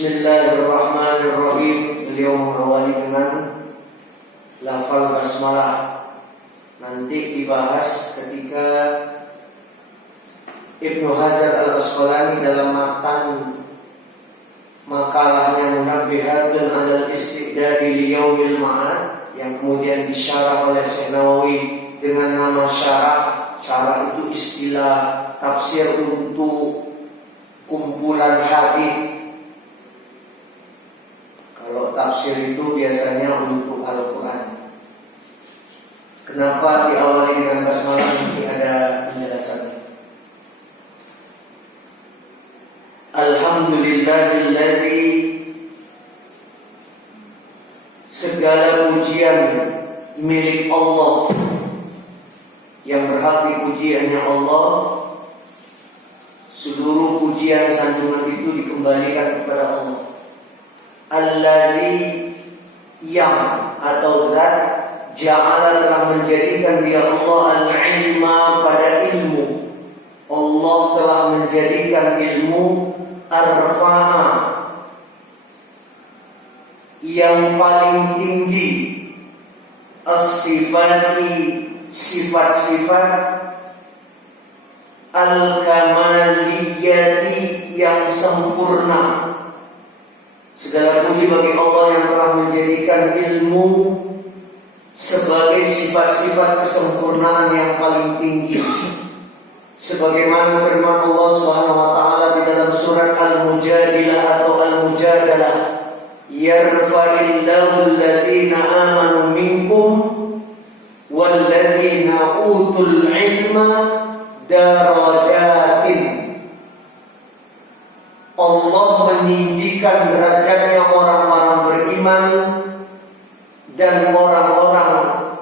Bismillahirrahmanirrahim. Beliau mengawali dengan lafal basmalah. Nanti dibahas ketika Ibnu Hajar al-Asqalani dalam matan makalahnya Munabbihatun 'alal Istidadi li Yaumil Ma'ad yang kemudian disyarah oleh Syekh Nawawi dengan nama syarah. Syarah itu istilah tafsir untuk kumpulan hadis. Kalau tafsir itu biasanya untuk Al-Quran. Kenapa diawali dengan basmalah? Nanti ada penjelasannya. Alhamdulillahilladzi, segala pujian milik Allah, yang berhak dipuji hanya Allah. Seluruh pujian sanjungan itu dikembalikan kepada Allah. Alladzi, yang atau zat, ja'ala, telah menjadikan dia Allah al-ilma, pada ilmu. Allah telah menjadikan ilmu arfa'a, yang paling tinggi, as-sifati, sifat-sifat, al-kamaliyati, yang sempurna. Segala puji bagi Allah yang telah menjadikan ilmu sebagai sifat-sifat kesempurnaan yang paling tinggi. Sebagaimana firman Allah Subhanahu wa taala di dalam surat Al-Mujadilah atau Al-Mujadalah, yarfa'illahu alladziina aamanu minkum walladziina utul ilma darajatin. Allah meninggikan derajatnya orang-orang beriman dan orang-orang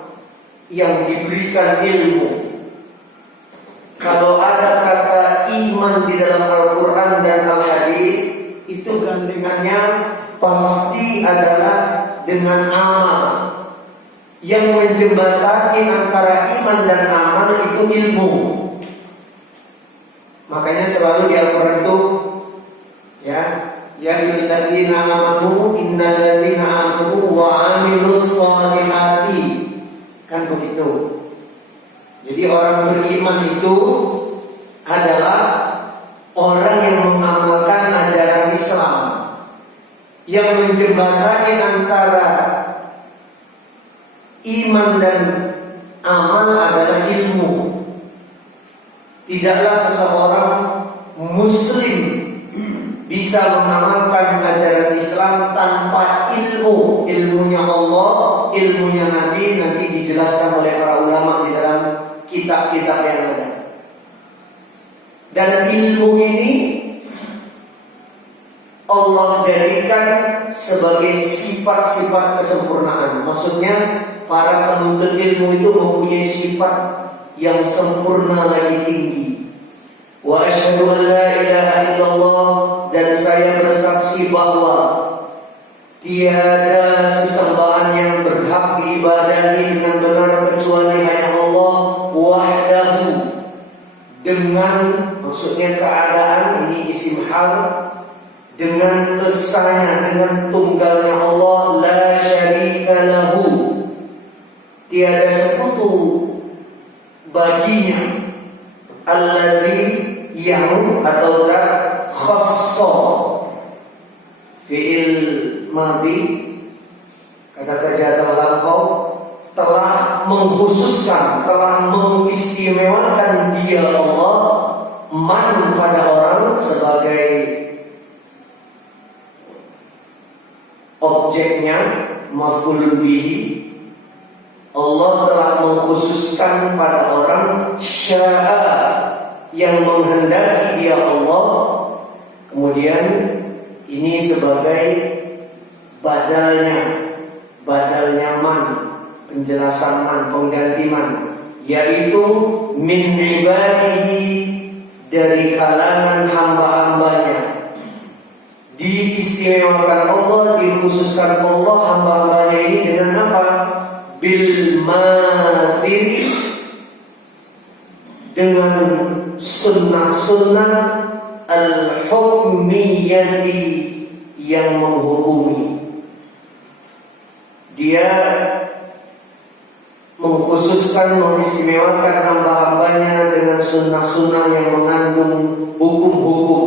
yang diberikan ilmu. Kalau ada kata iman di dalam Al-Quran dan Al-Hadis, itu gandengannya pasti adalah dengan amal. Yang menjembatani antara iman dan amal itu ilmu. Makanya selalu di Al-Quran itu, ya ayyuhalladzina amanu innalladzina amanu wa 'amilus shalihati, kan begitu. Jadi orang beriman itu adalah orang yang mengamalkan ajaran Islam. Yang menjembatani antara iman dan amal adalah ilmu. Tidaklah seseorang muslim bisa mengamalkan ajaran Islam tanpa ilmu. Ilmunya Allah, ilmunya Nabi, nanti dijelaskan oleh para ulama di dalam kitab-kitab yang ada. Dan ilmu ini Allah jadikan sebagai sifat-sifat kesempurnaan. Maksudnya para penuntut ilmu itu mempunyai sifat yang sempurna lagi tinggi. Wa asyhadu an la ilaha illallah, dan saya bersaksi bahwa tiada sesembahan yang berhak diibadahi dengan benar kecuali hanya Allah wahdahu, dengan, maksudnya keadaan ini isim hal, dengan esanya, dengan tunggalnya Allah, la syarika lahu, tiada sekutu baginya, alladzi, yang atau tak khassa, fi'il madhi, kata kerja telah lampau, telah mengkhususkan, telah mengistimewakan dia Allah, man, pada orang sebagai objeknya, maf'ulun bihi. Allah telah mengkhususkan pada orang, sya'a, yang menghendaki dia Allah. Kemudian ini sebagai badalnya man, penjelasan man, pengganti man, yaitu min ibadihi, dari kalangan hamba-hambanya. Diistimewakan Allah, dikhususkan Allah hamba-hambanya ini dengan apa? Bil mathiri, dengan sunnah-sunnah al-hukmiyati yang menghukumi. Dia mengkhususkan, mengistimewakan hamba-hambanya dengan sunnah-sunnah yang mengandung hukum-hukum,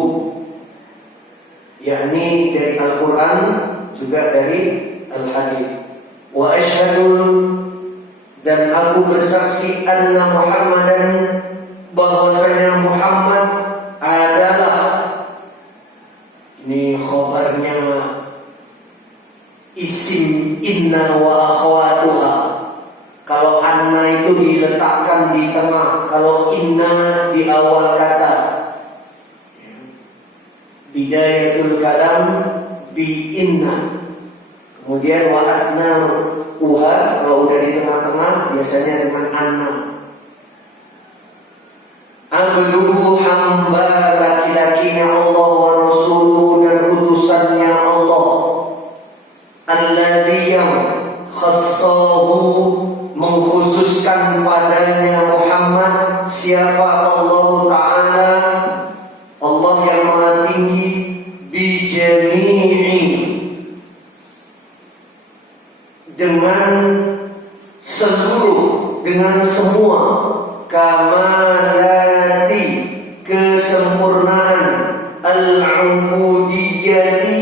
yakni dari Al-Quran juga dari Al-Hadis. Wa asyhadu, dan aku bersaksi, anna Muhammadan, bahwasanya Muhammad adalah, ini khabarnya isim inna wa akhwatuha. Kalau anna itu diletakkan di tengah, kalau inna di awal kata. Bidayatul kalam bi inna. Kemudian wa athna uha, kalau udah di tengah-tengah biasanya dengan anna. Abduhu, hamba laki-lakinya Allah, wa rasuluhu, dan utusannya Allah. Alladzi yang khassahu, mengkhususkan padanya Muhammad. Siapa? Allah Ta'ala, Allah yang maha tinggi. Bijami'i, dengan seluruh, dengan semua. Kamalati, kesempurnaan. Al-ubudiyyati,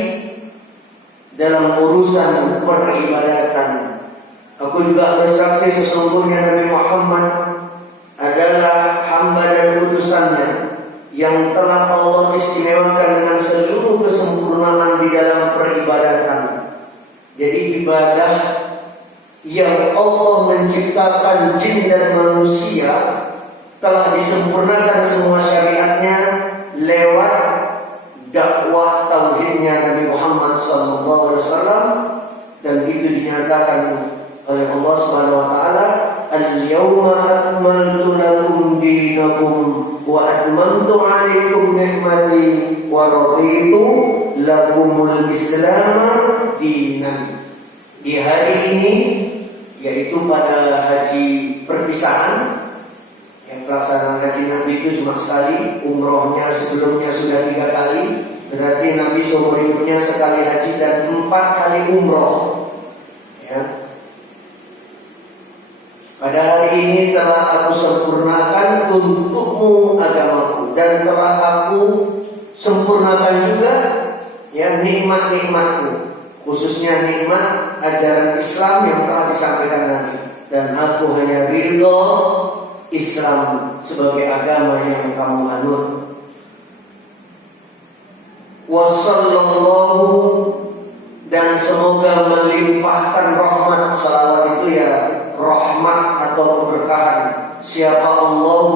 dalam urusan peribadatan. Aku juga bersaksi sesungguhnya Nabi Muhammad adalah hamba dan utusannya yang telah Allah istimewakan dengan seluruh kesempurnaan di dalam peribadatan. Jadi ibadah yang Allah menciptakan jin dan manusia telah disempurnakan semua syariatnya lewat dakwah tauhidnya Nabi Muhammad SAW, dan itu dinyatakan oleh Allah Subhanahu wa taala, "Al-yawma akmaltu lakum dinakum wa atmamtu 'alaikum ni'mati wa raditu lakumul Islam dinan." Di hari ini, yaitu pada haji perpisahan, yang pelaksanaan haji Nabi itu cuma sekali, umrohnya sebelumnya sudah 3 kali, berarti Nabi seumur hidupnya sekali haji dan 4 kali umroh. Ya. Pada hari ini telah aku sempurnakan untukmu agamaku, dan telah aku sempurnakan juga ya nikmat-nikmatku, khususnya nikmat ajaran Islam yang telah disampaikan Nabi. Dan aku hanya ridho Islam sebagai agama yang kamu anut. Wassallallahu, dan semoga melimpahkan rahmat. Salawat itu ya rahmat atau keberkahan. Siapa? Allah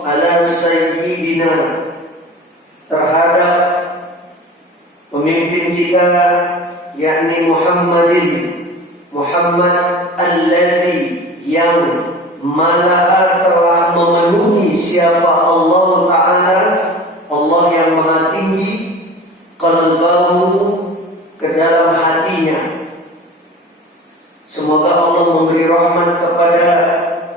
ala sayyidina, terhadap pemimpin kita, yakni Muhammad alladzi, yang mala'a, telah memenuhi. Siapa? Allah Ta'ala, Allah yang maha tinggi. Qalbahu, ke dalam hatinya. Semoga Allah memberi rahmat kepada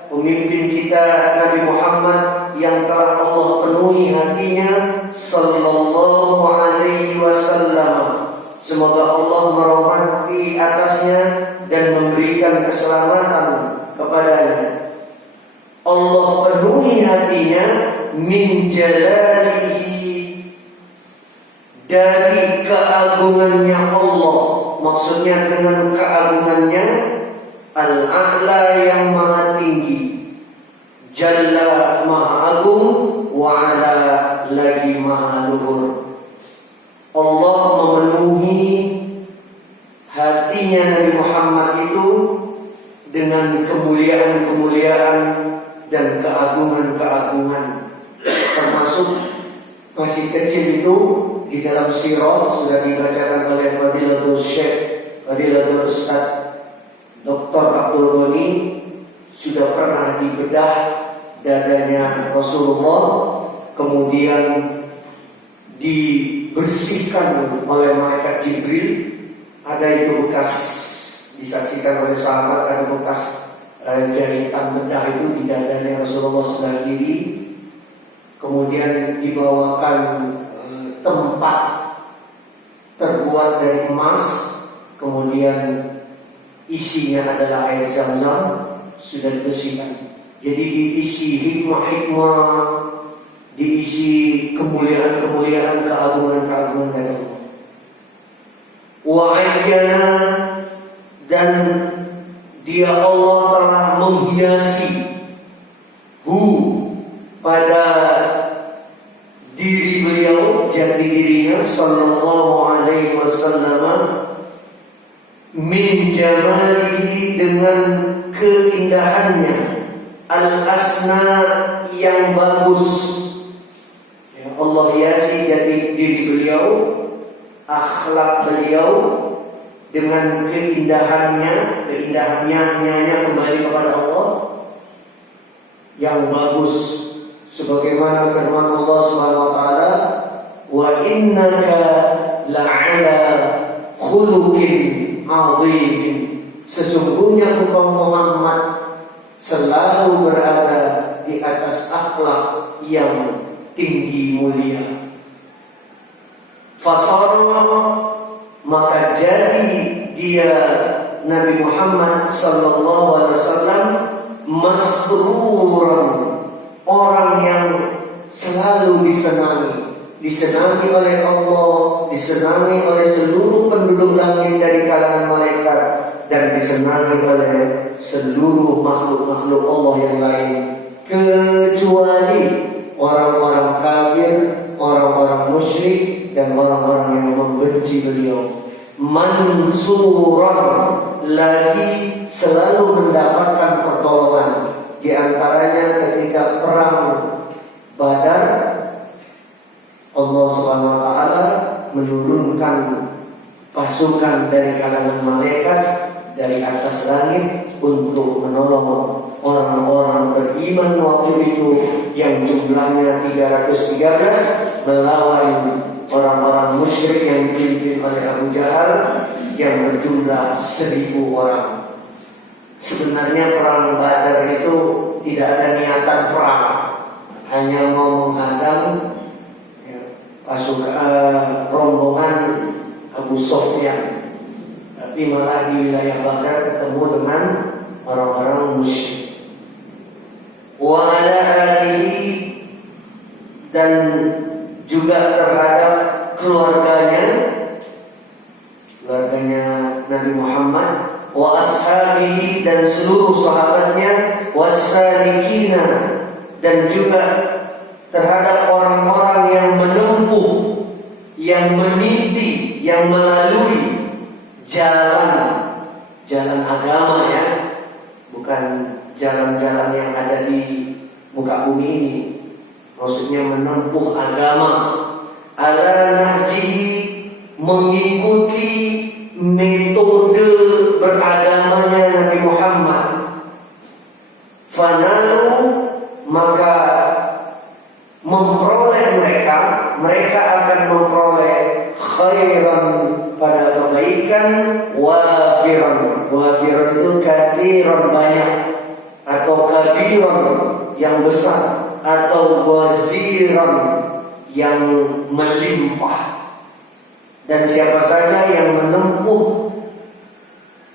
pemimpin kita Nabi Muhammad yang telah Allah penuhi hatinya, sallallahu alaihi wasallam. Semoga Allah merahmati atasnya dan memberikan keselamatan kepadanya. Allah penuhi hatinya min jalalihi, dari keagungannya Allah. Maksudnya dengan keagungannya Al-A'la, yang maha tinggi, Jalla maha agung, wa ala lagi maha luhur. Allah memenuhi hatinya Nabi Muhammad itu dengan kemuliaan-kemuliaan dan keagungan-keagungan. Termasuk masih kecil itu di dalam sirah sudah dibacakan oleh Fadilatul Syekh, Fadilatul Ustaz Dr. Abdul Ghani, sudah pernah dibedah dadanya Rasulullah, kemudian dibersihkan oleh malaikat Jibril. Ada itu bekas, disaksikan oleh sahabat, ada bekas jahitan bedah itu di dadanya Rasulullah sebelah kiri. Kemudian dibawakan tempat terbuat dari emas, kemudian isinya adalah air zam-zam, sudah dibersihkan. Jadi diisi hikmah-hikmah, diisi kemuliaan-kemuliaan, keagungan-keagungan dari Allah. Wa ayyana, dan dia Allah telah menghiasi pada diri beliau, jati dirinya sallallahu alaihi wasallam, min jamalihi, dengan keindahannya, al-asna, yang bagus. Ya, Allah hiasi jati diri beliau, akhlak beliau dengan keindahannya kembali kepada Allah yang bagus, sebagaimana firman Allah Subhanahu wa taala, wa innaka la'ala khuluqin 'azim, sesungguhnya engkau Muhammad selalu berada di atas akhlak yang tinggi mulia. Fasara, maka jadi dia Nabi Muhammad sallallahu alaihi wasallam masruran, orang yang selalu disenangi oleh Allah, disenangi oleh seluruh penduduk langit dari kalangan malaikat, dan disenangi oleh seluruh makhluk-makhluk Allah yang lain, kecuali orang-orang kafir, orang-orang musyrik, dan orang-orang yang membenci beliau. Mansuran, lagi selalu mendapatkan pertolongan. Di antaranya ketika perang Badar, Allah Subhanahu wa taala menurunkan pasukan dari kalangan malaikat dari atas langit untuk menolong orang-orang beriman waktu itu yang jumlahnya 313 melawan orang-orang musyrik yang dipimpin oleh Abu Jahal yang berjumlah 1000 orang. Sebenarnya perang Badar itu tidak ada niatan perang, hanya mau menghadang pasukan rombongan Abu Sufyan. Tapi malah di wilayah Badar ketemu dengan orang-orang musyrik. Wa ala alihi, dan juga terhadap keluarganya Nabi Muhammad, wa ashabihi, dan seluruh sahabatnya, wasalikina, dan juga terhadap orang-orang yang menempuh, yang meniti, yang melalui jalan agama, ya, bukan jalan-jalan yang ada di muka bumi ini. Maksudnya menempuh agama, ala nahjihi, mengikuti metode beragamanya Nabi Muhammad. Fanalu, maka memperoleh mereka akan memperoleh khairan, pada kebaikan, wafiran itu kathiran, banyak, atau kabiran, yang besar, atau waziran, yang melimpah. Dan siapa saja yang menempuh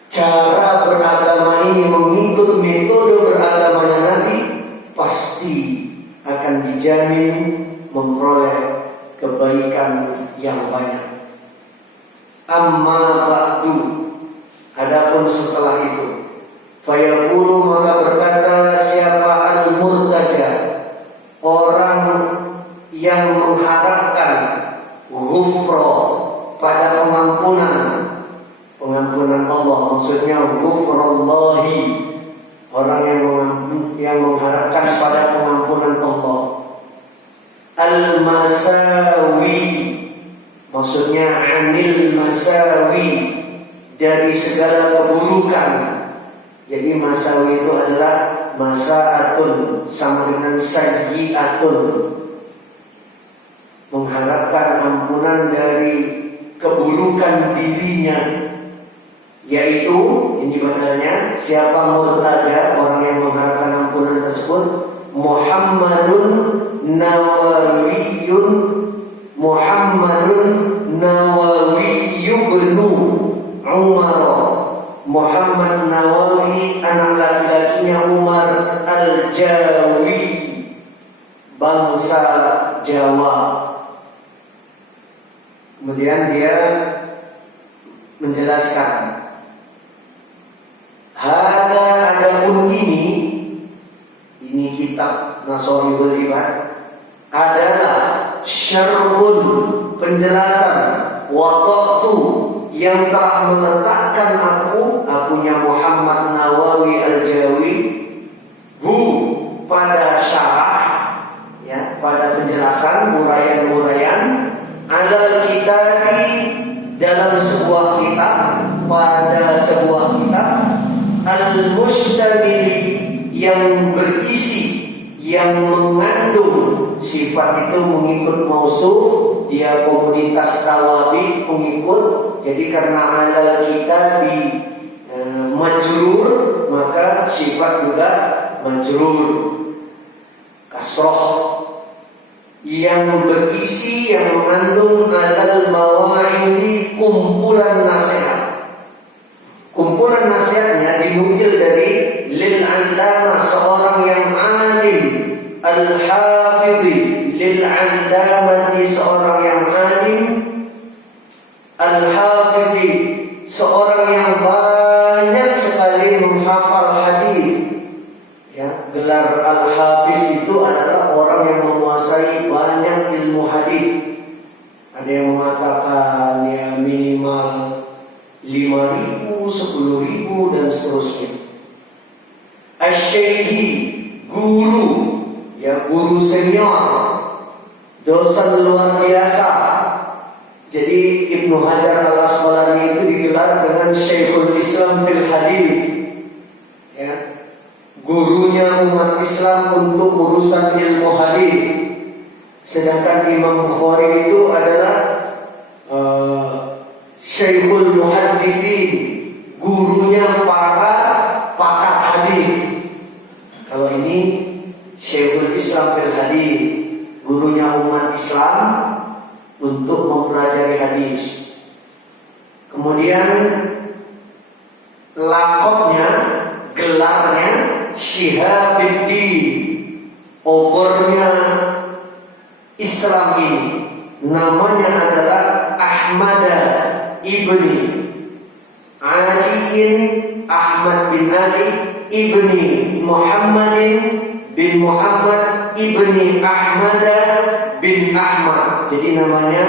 cara beragama ini, mengikut metode beragamanya Nabi, pasti akan dijamin memperoleh kebaikan yang banyak. Amma ba'du, adapun setelah itu, fayaqulu, maka berkata siapa al-murtaja, orang yang mengharapkan ghufra, pada pengampunan Allah, maksudnya ghufrallahi, orang yang mengharapkan pada pengampunan Allah. Al-masawi, maksudnya anil masawi, dari segala keburukan. Jadi masawi itu adalah masaatun, sama dengan sayyiatun, mengharapkan ampunan dari keburukan dirinya, yaitu ini badalnya siapa murtaja, orang yang mengharapkan ampunan tersebut, Muhammadun Nawawiyun Al-Jawi, bangsa Jawa. Kemudian dia menjelaskan, adapun ini kitab Nasrul Ibad adalah syarhun, penjelasan, wada'tu, yang telah meletakkan akunya Muhammad Nawawi Al-Jawi pada syarah, ya, pada penjelasan uraian-uraian alal kitabi, dalam sebuah kitab, pada sebuah kitab al-mustamili, yang berisi, yang mengandung sifat itu mengikut mausuf, ya komunitas tawabi pengikut. Jadi karena alal kitabi majrur, maka sifat juga majrur kasroh, yang berisi, yang mengandung alal mawa'idi, kumpulan nasihat. Kumpulan nasihatnya dinukil dari lil-allamah, seorang yang alim, al-hafidhi, lil-allamati, seorang yang alim, al-hafidhi, seorang yang banyak sekali menghafal hadis. Ya, gelar al-hafiz itu adalah orang yang menguasai banyak ilmu hadis. Ada yang mengatakan ya minimal 5.000, 10.000 dan seterusnya. Asy-syaikhi, guru, ya guru senior, dosen luar biasa. Jadi Ibnu Hajar Al-Asqalani itu digelar dengan Syekhul Islam fil Hadis, ya, gurunya umat Islam untuk urusan ilmu hadis. Sedangkan Imam Bukhari itu adalah Syekhul Muhaddithin, gurunya para pakar hadis. Kalau ini Syekhul Islam fil Hadis, gurunya umat Islam untuk mempelajari hadis. Kemudian lakopnya, gelarnya Syihabuddin, obornya Islam ini. Namanya adalah Ahmad ibni Ali, Ahmad bin Ali ibni Muhammadin bin Muhammad ibni Ahmad bin Ahmad. Jadi namanya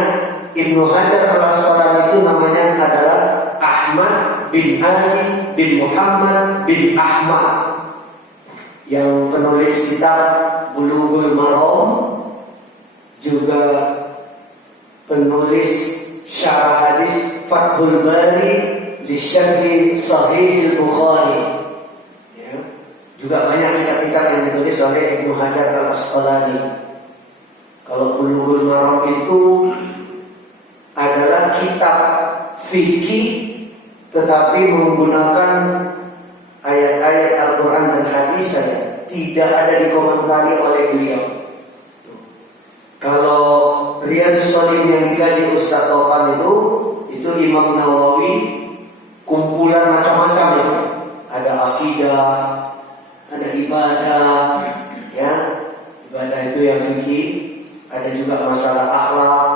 Ibnu Hajar Al-Asqalani itu namanya adalah Ahmad bin Ali bin Muhammad bin Ahmad. Yang penulis kitab Bulughul Maram, juga penulis syarah hadis Fathul Bari li syarhi Sahih Al-Bukhari. Ya. Juga banyak kitab-kitab yang ditulis oleh Ibnu Hajar Al-Asqalani. Kalau Bulughul Maram itu adalah kitab fikih, tetapi menggunakan ayat-ayat Al-Quran dan hadis saja, tidak ada dikomentari oleh beliau. Kalau Riyadhus Shalihin yang dikaji Ustaz Taufan itu Imam Nawawi, kumpulan macam-macam ya. Ada akidah, ada ibadah, ya, ibadah itu yang fikih, ada juga masalah akhlak,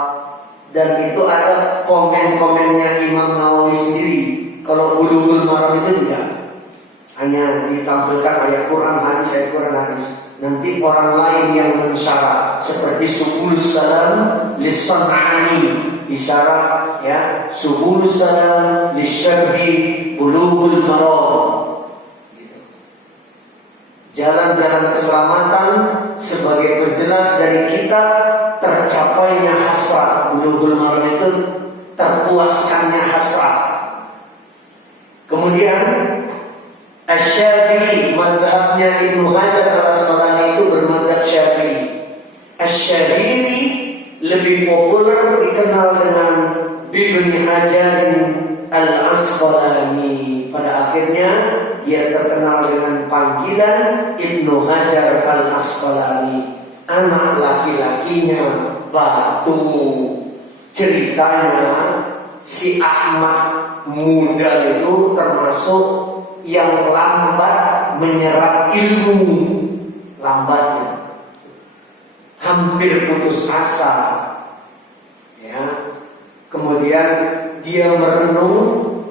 dan itu ada komen-komennya Imam Nawawi sendiri. Kalau Bulughul Maram itu tidak, hanya ditampilkan ayat Quran, hadis, ayat Quran, hadis. Nanti orang lain yang mensyarah, seperti Subulus Salam Lis-San'ani, isyarat ya, Subulus Salam Lisyarhi Bulughul Maram. Jalan-jalan keselamatan sebagai penjelas dari kita tercapainya hasrat. Bulughul Maram itu terpuaskannya hasrat. Kemudian Asy-Syafi'i, mazhabnya Ibnu Hajar Al-Asqalani itu bermadzhab Syafi'i. Asy-Syafi'i lebih populer dikenal dengan Ibnu Hajar Al-Asqalani. Pada akhirnya dia terkenal dengan panggilan Ibnu Hajar Al-Asqalani. Anak laki-lakinya Batu. Ceritanya si Ahmad muda itu termasuk yang lambat menyerap ilmu. lambatnya, hampir putus asa, ya. Kemudian dia merenung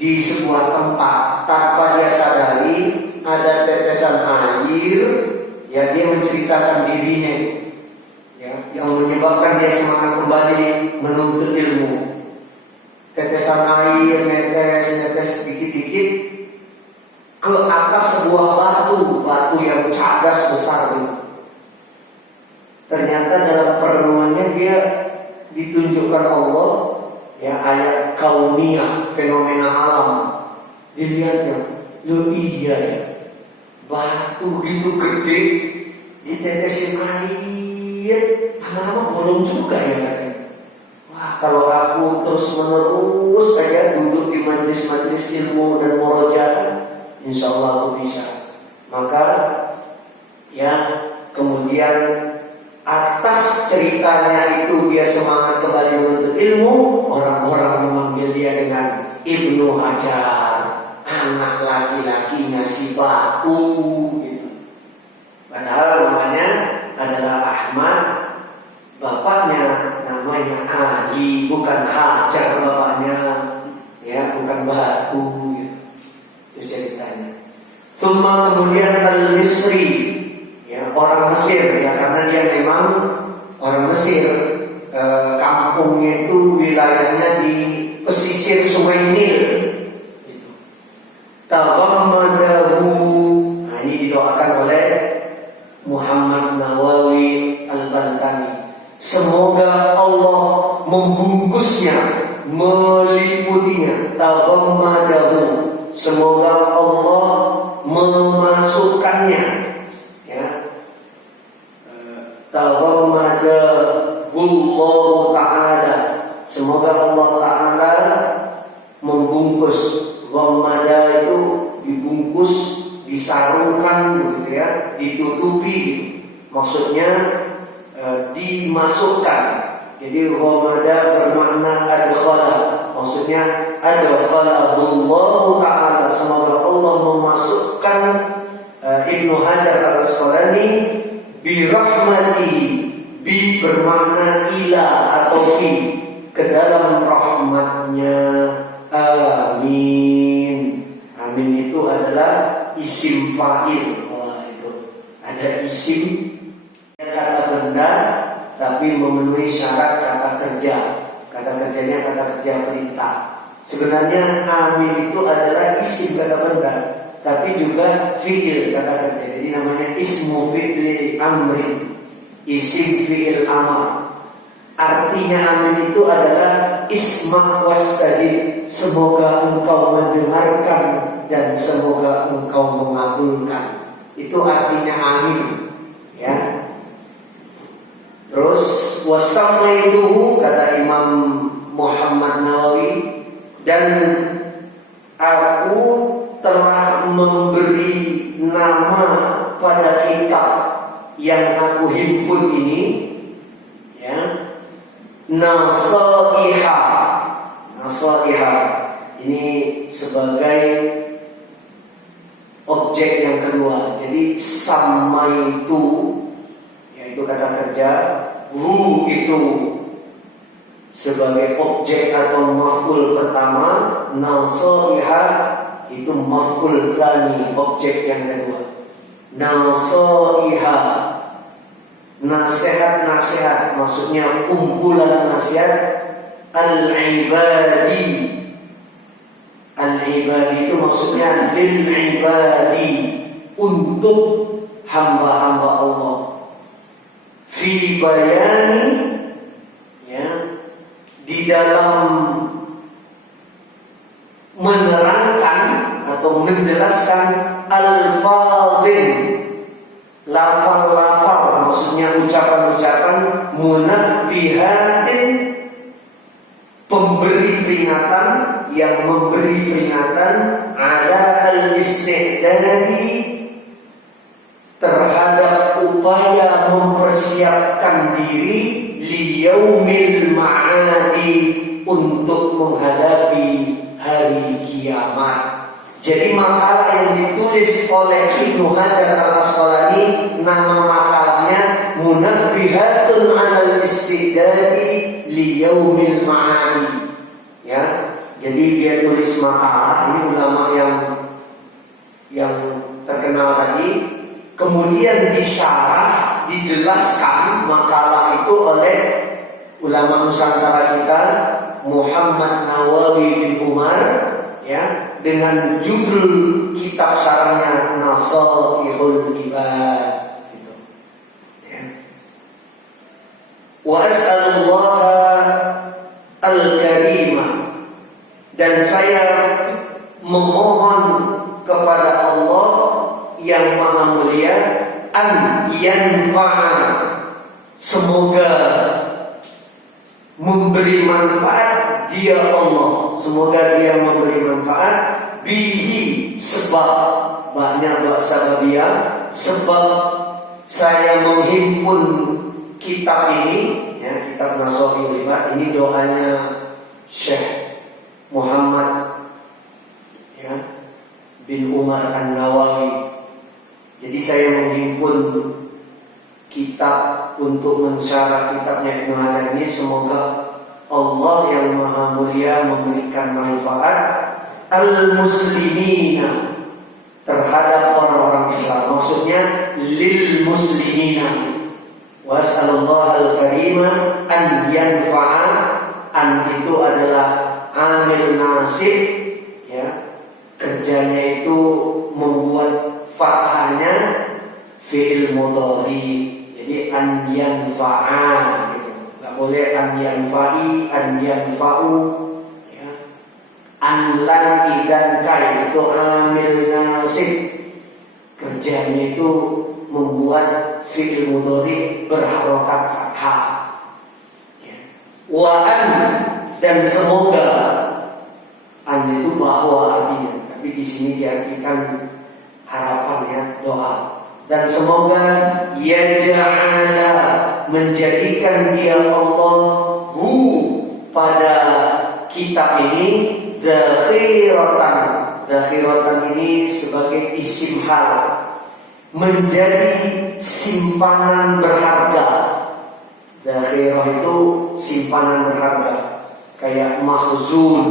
di sebuah tempat tanpa dia sadari ada tetesan air, ya dia menceritakan dirinya, ya, yang menyebabkan dia semangat kembali menuntut ilmu. Tetesan air netes sedikit-sedikit ke atas sebuah batu yang cadas besar itu. Ternyata dalam perenungannya dia ditunjukkan Allah, ya, ayat kauniyah, fenomena alam. Dilihatnya, lo iya ya, batu gitu gede ditetesin air, lama-lama bolong juga ya katanya. Wah, kalau aku terus menerus saja duduk di majelis-majelis ilmu dan murojaah, insya Allah aku bisa. Maka ya, kemudian atas ceritanya itu dia semangat kembali menuntut ilmu. Orang-orang memanggil dia dengan Ibnu Hajar, anak laki-lakinya si batu gitu. Padahal namanya adalah Ahmad, bapaknya namanya Ali, bukan Hajar bapaknya, ya, bukan batu gitu. Itu ceritanya. Kemudian Al-Misri, ya, orang Mesir, ya, karena dia memang orang Mesir. Kampungnya itu wilayahnya di pesisir Sungai Nil. Taghammadahu, nah ini didoakan oleh Muhammad Nawawi Al-Bantani. Semoga Allah membungkusnya, meliputinya. Taghammadahu, semoga Allah memasukkannya, ya. Taghammadahullahu ta'ala, semoga Allah Ta'ala membungkus. Ghammada itu dibungkus, disarungkan begitu ya, ditutupi. Maksudnya dimasukkan. Jadi ghammada bermakna adkhala, maksudnya adkhalahullahu ta'ala, semoga Allah memasukkan Ibnu Hajar Al-Asqalani bi rahmatihi, bi bermakna ila atau fi, ke dalam rahmatnya. Amin. Amin itu adalah isim fa'il. Wah, itu ada isim kata benda tapi memenuhi syarat kata kerja. Kata kerjanya kata kerja perintah. Sebenarnya amin itu adalah isim kata benda, tapi juga fi'il kata kerja. Jadi namanya ismu fi'li amri, isim fi'il amar. Artinya amin itu adalah isma' wastajib, semoga engkau mendengarkan dan semoga engkau mengabulkan. Itu artinya amin, ya. Terus wasamaituhu, kata Imam Muhammad Nawawi, dan aku telah memberi nama pada kitab yang aku himpun ini, ya, Nasaiha. Nasaiha ini sebagai objek yang kedua. Jadi samaitu, yaitu kata kerja, hu itu sebagai objek atau maf'ul pertama, nasaiha itu maf'ul tsani, objek yang kedua. Nasaiha, nasihat-nasihat, maksudnya kumpulan nasihat. Al-ibadi, al-ibadi itu maksudnya lil-ibadi, untuk hamba-hamba Allah. Fi bayani, ya, di dalam menerangkan atau menjelaskan al-fadhil, lafal-lafal, maksudnya ucapan-ucapan munabbihatin, pemberi peringatan, yang memberi peringatan ala al-istidadi, terhadap upaya mempersiapkan diri liyaumil ma'adi, untuk menghadapi hari kiamat. Jadi makalah yang ditulis oleh Ibnu Hajar al-Asqalani, nama makalahnya Munabbihatun 'alal istidadi li yaumil ma'adi. Ya, jadi dia tulis makalah, ini ulama yang terkenal tadi. Kemudian disyarah, dijelaskan makalah itu oleh ulama Nusantara kita, Muhammad Nawawi bin Umar, ya, dengan judul kitab syarahnya Nasaihul Ibad, gitu. Ya. Wa as'alullah al-karimah, dan saya memohon kepada Allah yang maha mulia, an yanfa'a, semoga memberi manfaat dia Allah, semoga dia memberi manfaat bihi, sebab banyak bahasa Arabia, sebab saya menghimpun kitab ini, ya, kitab Nasaihul Ibad. Ini doanya Syekh Muhammad, ya, bin Umar An-Nawawi. Jadi saya menghimpun kitab untuk mensyarah kitabnya Ibnu Hajar ini. Semoga Allah yang maha mulia memberikan manfaat al-muslimina, terhadap orang-orang Islam, maksudnya lil muslimina. Was'alullah al-karimah an yanfa'a, an itu adalah amil nasib, ya, kerjanya itu membuat fathahnya fi'il mudhari. Jadi an yanfa'a gitu. Enggak boleh an yanfa'i, an yanfa'u, ya. An lan idan kai itu amil nasib, kerjanya itu membuat fi'il mudhari berharokat fathah, ya. Wa an, dan semoga, an itu bahwa artinya, tapi di sini diartikan harapan, ya, doa. Dan semoga yaj'ala, menjadikan dia Allah hu, pada kitab ini, zakhiratan. Zakhiratan ini sebagai isim hal, menjadi simpanan berharga. Zakhirah itu simpanan berharga, kayak makhzun,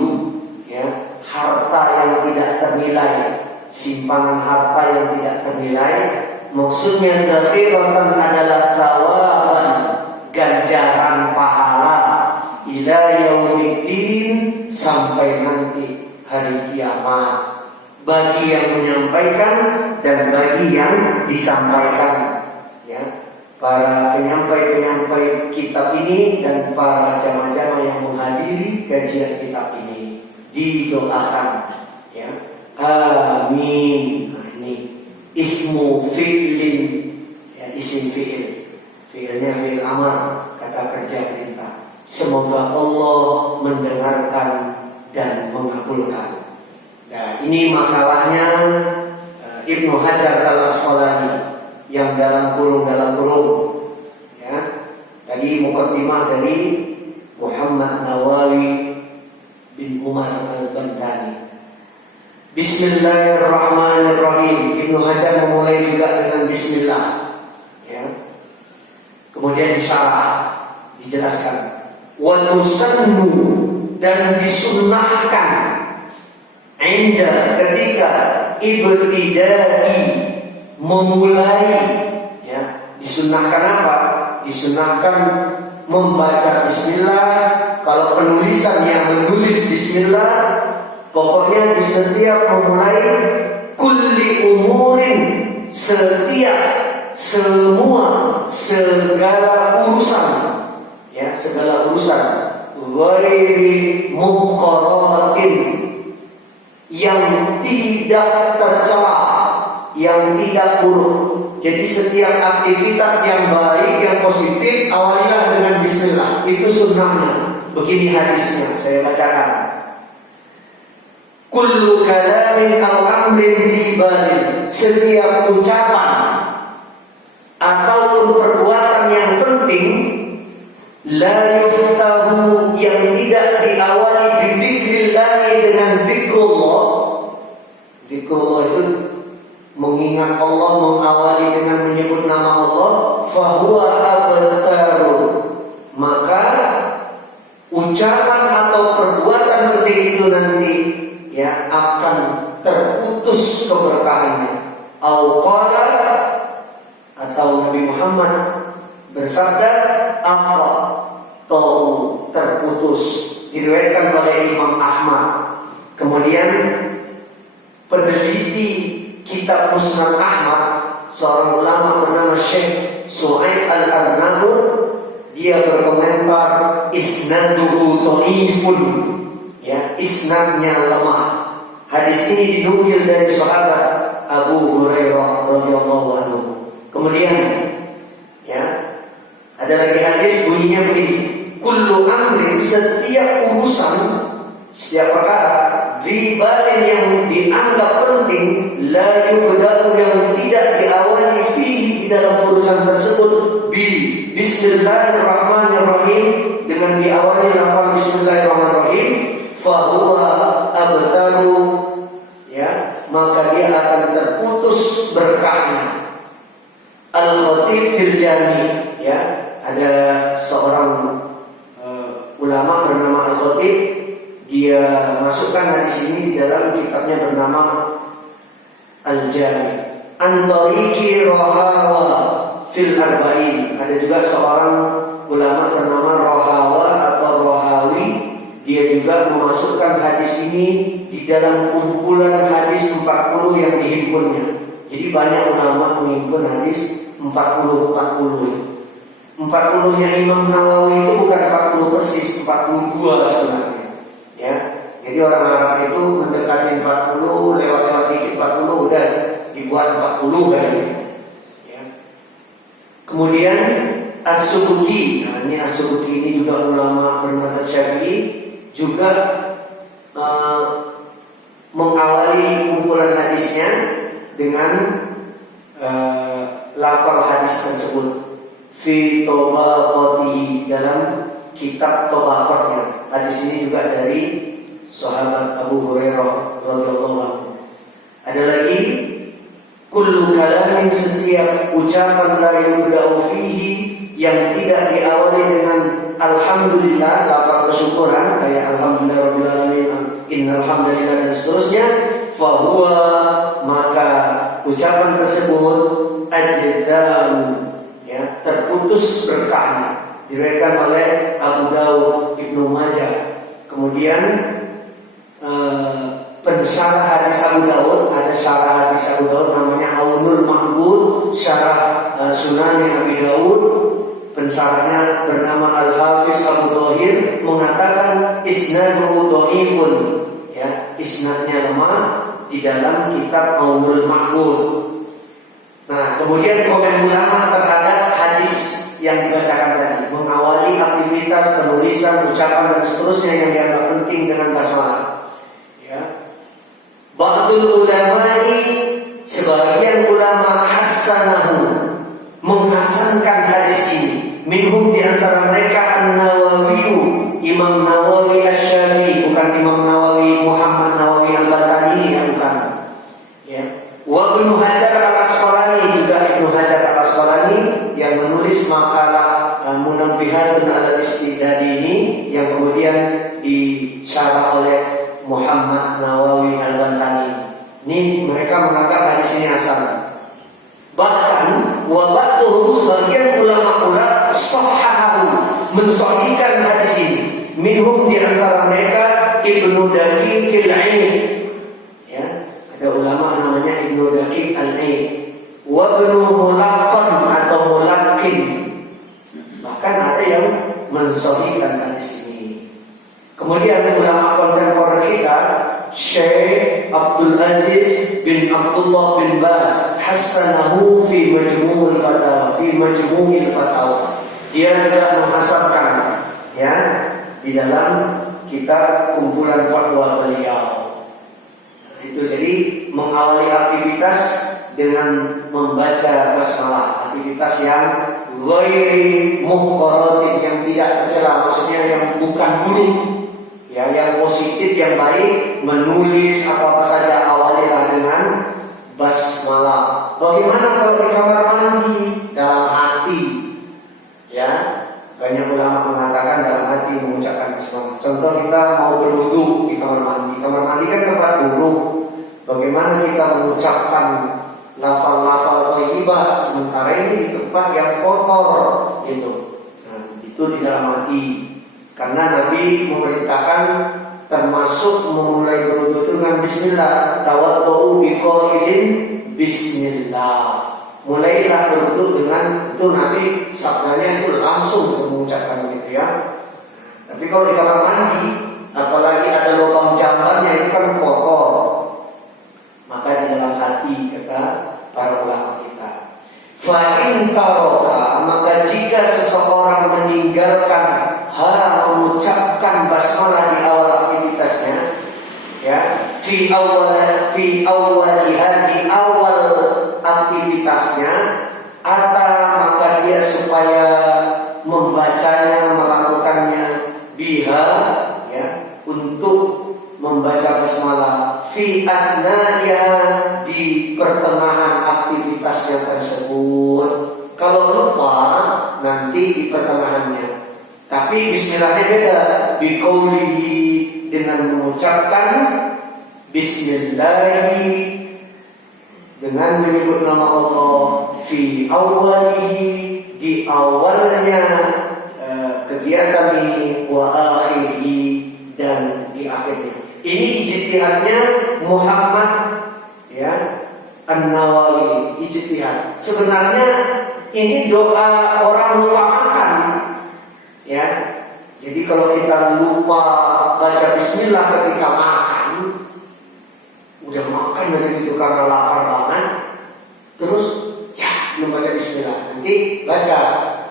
ya, harta yang tidak ternilai, simpanan harta yang tidak ternilai. Maksudnya zakhiratan adalah thawaban, ganjaran pahala, ila yaumiddin, sampai nanti hari kiamat, bagi yang menyampaikan dan bagi yang disampaikan, ya, para penyampai kitab ini dan para jamaah-jamaah yang menghadiri kajian kitab ini, didoakan, ya. Amin. Nah, ini ismu fi'lin, ya, isim fi'il, fi'ilnya fi'il amar, kata kerja perintah. Semoga Allah mendengarkan dan mengabulkan. Nah, ini makalahnya Ibnu Hajar al-Asqalani yang dalam kurung, ya. Tadi mukaddimah dari Muhammad Nawawi bin Umar al-Bantani. Bismillahirrahmanirrahim. Ibnu Hajar memulai juga dengan bismillah, ya. Kemudian disyarah, dijelaskan. Wa nusannu, dan disunnahkan, inda, ketika ibtidai, memulai, ya. Disunnahkan apa? Disunnahkan membaca bismillah. Kalau penulisan yang menulis bismillah, pokoknya di setiap memulai kulli umurin, setiap, semua, segala urusan, ya, segala urusan, ghairi muqarratin, yang tidak tercela, yang tidak buruk. Jadi setiap aktivitas yang baik, yang positif, awalilah dengan bismillah. Itu sunnahnya. Begini hadisnya, saya bacakan. Kullu kalamin aw amrin bi balin, setiap ucapan ataupun perbuatan yang penting, la yuftahu, yang tidak diawali bi dzikrillah, dengan zikrullah. fahuwa abtaru, maka ucapan atau perbuatan penting itu nanti ya akan terputus keberkahannya. Au qala, atau Nabi Muhammad bersabda atau terputus, diriwayatkan oleh Imam Ahmad. Kemudian peneliti kitab Musnad Ahmad, seorang ulama bernama Syekh Su'aib Al-Arnaud, dia berkomentar isnaduhu dhaifun, ya, isnadnya lemah. Hadis ini dinukil dari sahabat Abu Hurairah radhiyallahu anhu. Kemudian ya, ada lagi hadis bunyinya begini: kullu amrin, setiap urusan, setiap perkara, dhibalin yang dianggap penting, la yubda'u, yang tidak diawali fihi, di dalam urusan tersebut, bismillahirrahmanirrahim, dengan diawali lafaz bismillahirrahmanirrahim, fahuwa abtaru, ya, maka dia akan terputus berkahnya. Al-Khatib fil Jami, ya, ada seorang ulama bernama Al-Khatib, dia masukkan hadis ini di dalam kitabnya bernama Al-Jami. An-Tariqi Rahawa fil Arba'in, ada juga seorang ulama bernama Rahawa atau Rahawi, dia juga memasukkan hadis ini di dalam kumpulan hadis 40 yang dihimpunnya. Jadi banyak ulama menghimpun hadis 40-nya Imam Nawawi itu bukan 40 persis, 42 sebenarnya. Ya, jadi orang Arab itu mendekati 40, lewat dikit 40 udah dibuat 40 kali. Ya. Kemudian As-Subuki, nah ini As-Subuki ini juga ulama bermadzhab Syafi'i, juga mengawali kumpulan hadisnya dengan lafal hadis tersebut fi tabaqatihi, dalam kitab tabaqatnya. Hadis ini juga dari sahabat Abu Hurairah radhiyallahu anhu. Ada lagi kullu kalamin, setiap ucapan la yubda'u fihi, yang tidak diawali dengan alhamdulillah, lafal kesyukuran kayak alhamdulillahirabbil alamin, innal hamdalillah dan seterusnya, fahuwa, maka ucapan tersebut ajdam, ya, terputus berkahnya. Diriwayatkan oleh Abu Dawud, Ibnu Majah. Kemudian pensyarah hadis Abu Dawud, ada syarah hadis Abu Dawud namanya Aunul Ma'bud, syarah Sunan Abi Dawud. Pensyarahnya bernama Al-Hafiz Abu Thahir, mengatakan isnaduhu dhaifun, ya, isnadnya lemah di dalam kitab Aunul Ma'bud. Nah, kemudian komen ulama terhadap hadis yang dibacakan tadi, mengawali aktivitas penulisan, ucapan dan seterusnya yang dianggap penting dengan basmalah. Ya. Ba'dul ulama'i, sebagian ulama hasanahu, menghasankan hadis ini. Minhum, di antara mereka An-Nawawi, Imam Nawawi Asy-Syafi'i, bukan Imam Nawawi Muhammad Nawawi Al-Batani, ya, bukan. Ya. Wa Ibnu Hajar Al-Asqalani, juga Ibnu Hajar Al-Asqalani yang menulis makalah Munabbihatun 'alal Istidlal ini, yang kemudian disyarah oleh Muhammad Nawawi Al-Batani. Ini mereka menganggap hadis ini hasan. Bahkan wa ba'dhum, sebagian ulama sahhahu, mensahihkan hadis ini. Minhum, di antara mereka Ibnu Daqiq al-Aid, ya, ada ulama namanya Ibnu Daqiq al-Aid, wa Ibnu Mulaqqan atau Mulaqqin, bahkan ada yang mensahihkan hadis ini. Kemudian ulama kontemporer kita Syekh Abdul Aziz bin Abdullah bin Baz hasanahu fi majmu'ul fatawa, dia juga menghasankan, ya, di dalam kitab kumpulan fatwa beliau. Itu jadi mengawali aktivitas dengan membaca basmalah, aktivitas yang ghairi muhqaratin, yang tidak tercela, maksudnya yang bukan buruk, ya, yang positif, yang baik, menulis apa saja awalilah dengan basmalah. Bagaimana kalau di kamar mandi, dalam hati, Banyak ulama mengatakan dalam hati mengucapkan basmalah. Contoh kita mau berwudu di kamar mandi. Kamar mandi kan tempat duduk. Bagaimana kita mengucapkan lafal-lafal thayyibah sementara ini di tempat yang kotor gitu. Nah, itu di dalam hati. Karena Nabi memerintahkan termasuk memulai berwudu dengan bismillah. Tawaddu biqailin bismillah. Mulailah berwudu dengan itu, Nabi sabdanya itu langsung mengucapkan begitu ya. Tapi kalau di kamar mandi, apalagi ada lubang jambannya, itu kan kotor. Maka di dalam hati kata para ulama kita, fa in taraka, maka jika seseorang meninggalkan mengucapkan basmalah di awal aktivitasnya, ya, fi awwaliha, di awal aktivitasnya, maka dia supaya membacanya, melakukannya biha, ya, untuk membaca basmalah fi athnaiha, di pertengahan aktivitasnya tersebut. Kalau lupa nanti di pertengahannya. Tapi bismillahnya beda, biqaulihi, dengan mengucapkan bismillahi, dengan menyebut nama Allah, fi awalihi, di awalnya kegiatan ini, wa akhirihi, dan di akhirnya. Ini ijtihadnya Muhammad, ya, An-Nawawi, ijtihad. Sebenarnya ini doa orang lupa makan, ya. Jadi kalau kita lupa baca bismillah ketika makan, udah makan dari itu karena lapar banget, terus ya belum baca bismillah, nanti baca,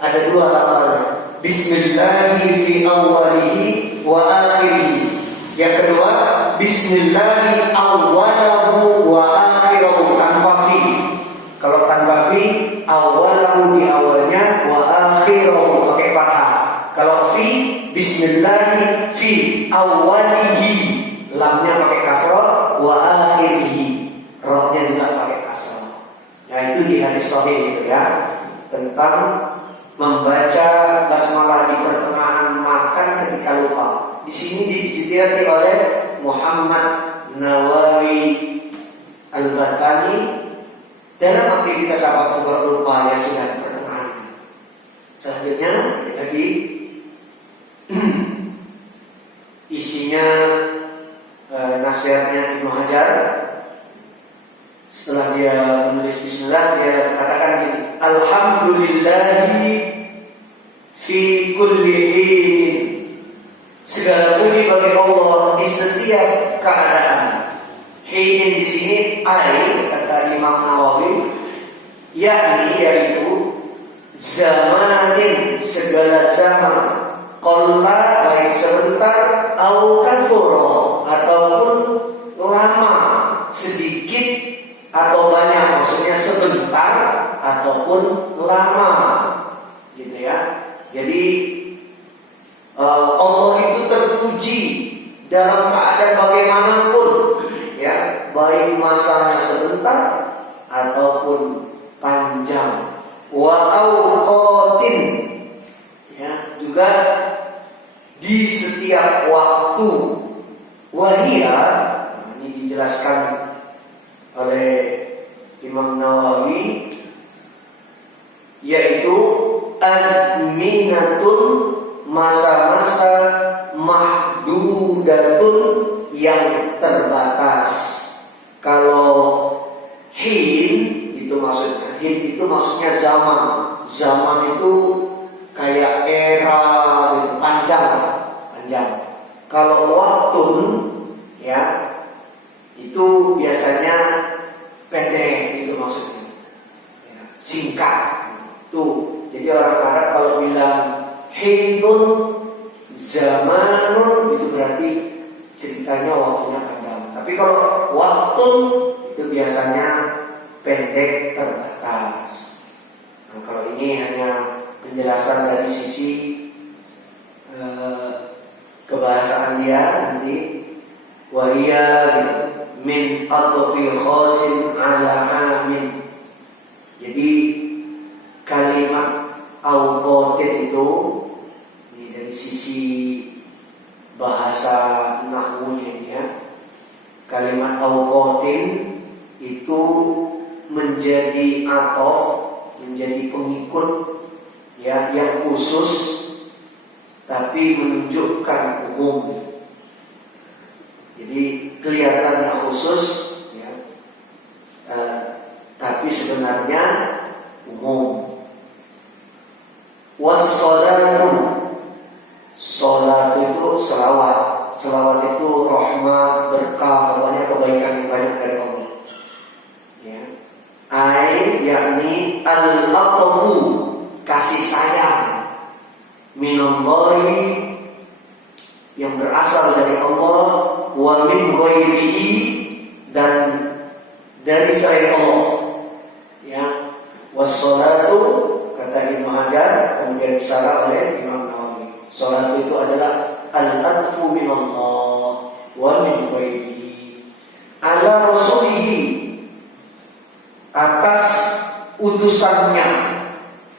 ada dua lafalnya, bismillahi fi awwalihi wa akhirihi. Yang kedua, bismillahi awwalahu wa akhirahu, tanpa fi. Kalau tanpa fi, awwalahu di awalnya, wa akhirahu pakai fathah. Kalau fi, bismillahi fi awwalihi, lamnya pakai kasrah, wa akhirihi, rohnya juga pakai kasrah. Nah, itu di hadis sahih itu ya, tentang membaca basmalah di pertengahan makan ketika lupa. Di sini diijtihadi oleh Muhammad Nawawi Al-Batani dalam aktivitas apa kalau lupa ya sudah di pertengahan. Selanjutnya lagi isinya nasihatnya Ibnu Hajar. Setelah dia menulis bismillah, dia katakan gini, alhamdulillahi fi kulli hin, segala puji bagi Allah di setiap keadaan. Hin di sini ai, kata Imam Nawawi, yakni yaitu zamanin, segala zaman, qalla baik sebentar, au kathura ataupun lama, sedikit atau banyak, maksudnya sebentar ataupun lama, gitu ya. Jadi Allah itu terpuji dalam keadaan bagaimanapun, ya, baik masanya sebentar ataupun panjang. Wa awqatin, ya, juga di setiap waktu. Wahia, ini dijelaskan oleh Imam Nawawi, yaitu azminatun, masa-masa, mahdudatun, yang terbatas. Kalau hin itu maksudnya, hin itu maksudnya zaman. Zaman itu kayak era gitu, panjang. Kalau waktu, ya, itu biasanya pendek itu maksudnya, ya, singkat. Tuh, jadi orang Arab kalau bilang hinun zamanun, itu berarti ceritanya waktunya panjang. Tapi kalau waktu itu biasanya pendek, terbatas. Nah, kalau ini hanya penjelasan dari sisi kebahasaan dia nanti. Wahia min atfi khasin ala amin. Jadi kalimat awqatin itu yang khusus tapi menunjukkan umum. Jadi kelihatannya khusus, ya, tapi sebenarnya umum. Wassalatu, salat itu selawat. Selawat itu rahmat, berkah, pokoknya kebaikan yang banyak dari Allah. Ya. Yakni al-atfu, kasih sayang, minallahi, yang berasal dari Allah, wa min ghairihi, dan dari selain Allah. Ya. Wassalatu, kata Ibnu Hajar, kemudian disarah oleh Imam Nawawi. Salat itu adalah al-atfu minallah wa min ghairihi ala rasulihi, atas utusannya,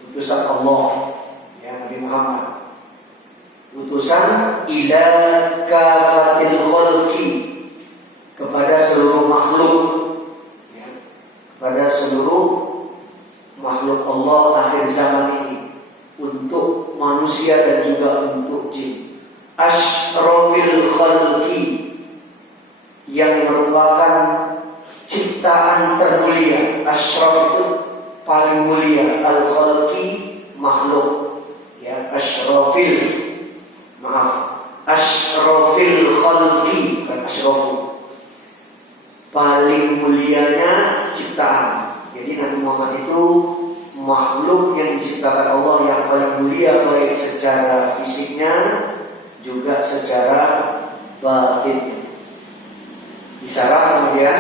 utusan Allah, ya, Nabi Muhammad, utusan ila kafatil khalqi, kepada seluruh makhluk, ya, kepada seluruh makhluk Allah akhir zaman ini, untuk manusia dan juga untuk jin. Ashrafil khalqi, yang merupakan ciptaan termulia. Ashraf itu paling mulia, al khalqi makhluk, ya, ashrafil, maaf, ashrafil khalqi, bukan ashrafu, paling mulianya ciptaan. Jadi Nabi Muhammad itu makhluk yang diciptakan Allah yang paling mulia, baik secara fisiknya juga secara batin. Disarah kemudian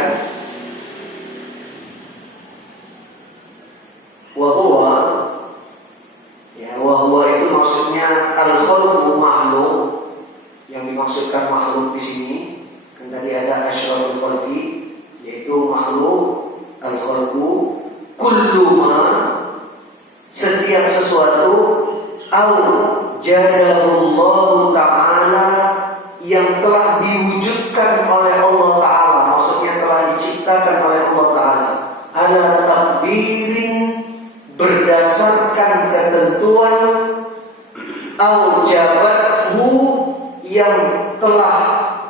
wahwa, ya, wahwa itu maksudnya al-khalqu makhluk, yang dimaksudkan makhluk di sini kan tadi ada asyraful khalqi, yaitu makhluk. Al-khalqu kullu ma, setiap sesuatu, au jadahullahu ta'ala, yang telah diwujudkan oleh Allah Ta'ala, maksudnya telah diciptakan oleh Allah Ta'ala, ala takbirin, berdasarkan ketentuan, au jabathu, yang telah